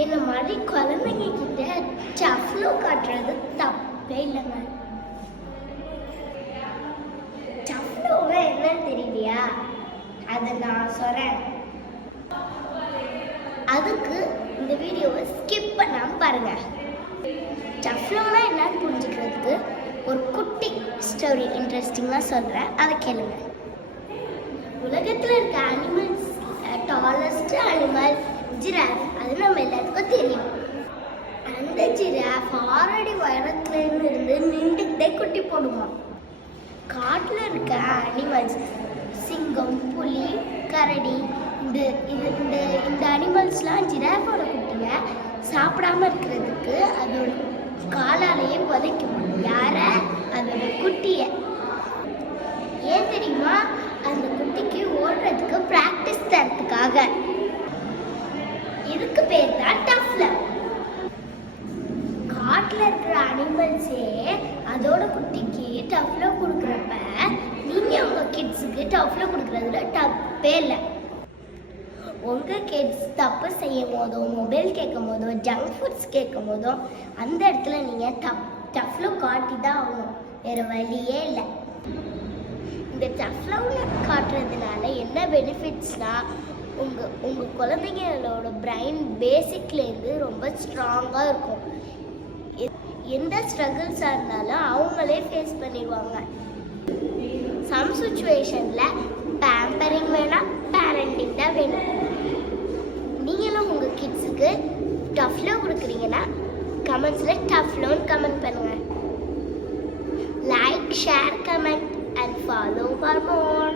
இந்த மாதிரி குழந்தைங்க கிட்ட டஃப்லோ காட்டுறது தப்பே இல்லைங்க. டஃப்லோவை என்னன்னு தெரியலையா? அதை நான் சொல்றேன். அதுக்கு இந்த வீடியோவை ஸ்கிப் பண்ணாம பாருங்க. டஃப்லோனா என்னன்னு புரிஞ்சுக்கிறதுக்கு ஒரு குட்டி ஸ்டோரி இன்ட்ரெஸ்டிங்காக சொல்கிறேன், அதை கேளுங்க. உலகத்தில் இருக்க அனிமல்ஸ் டாலஸ்ட் அனிமல் ஜிராஃப். அது நம்ம எல்லாத்துக்கும் தெரியும். அந்த ஜிராஃப் 6 அடி உயரத்துல இருந்து நின்றுக்கிட்டே குட்டி போடுமா. காட்டில் இருக்க அனிமல்ஸ் சிங்கம், புலி, கரடி, இந்த அனிமல்ஸ்லாம் ஜிராஃபோட குட்டியை சாப்பிடாம இருக்கிறதுக்கு அதோட காலாலேயே உதைக்கும். யார? அதோட குட்டியை. ஏன் தெரியுமா? அந்த குட்டிக்கு ஓடுறதுக்கு பிராக்டிஸ் தரத்துக்காக. இதுக்கு பேர் தான் டஃப்லோ. காட்டில் இருக்கிற அனிமல்ஸே அதோட குட்டிக்கு டஃப்லோ கொடுக்குறப்ப நீங்க உங்க கிட்ஸுக்கு டஃப்லோ கொடுக்குறதுல தப்பே இல்லை. உங்க கிட்ஸ் தப்பு செய்யும் போதோ, மொபைல் கேட்கும் போதோ, ஜங்க் ஃபுட்ஸ் கேட்கும் போதோ அந்த இடத்துல நீங்க டஃப்லோ காட்டி தான் ஆகணும். வேற வழியே இல்லை. இந்த டஃப்லோவில் காட்டுறதுனால என்ன பெனிஃபிட்ஸ்னா, உங்க குழந்தைங்களோட பிரெயின் பேசிக்லேருந்து ரொம்ப ஸ்ட்ராங்காக இருக்கும். எந்த ஸ்ட்ரகிள்ஸாக இருந்தாலும் அவங்களே ஃபேஸ் பண்ணிடுவாங்க. சம் சுச்சுவேஷனில் பேம்பரிங் வேணாம், பேரண்டிங் தான் வேணும். நீங்களும் உங்கள் கிட்ஸுக்கு டஃப்லோ கொடுக்குறீங்கன்னா கமெண்ட்ஸில் டஃப்லோன்னு கமெண்ட் பண்ணுங்கள். Like, share, comment and follow for more.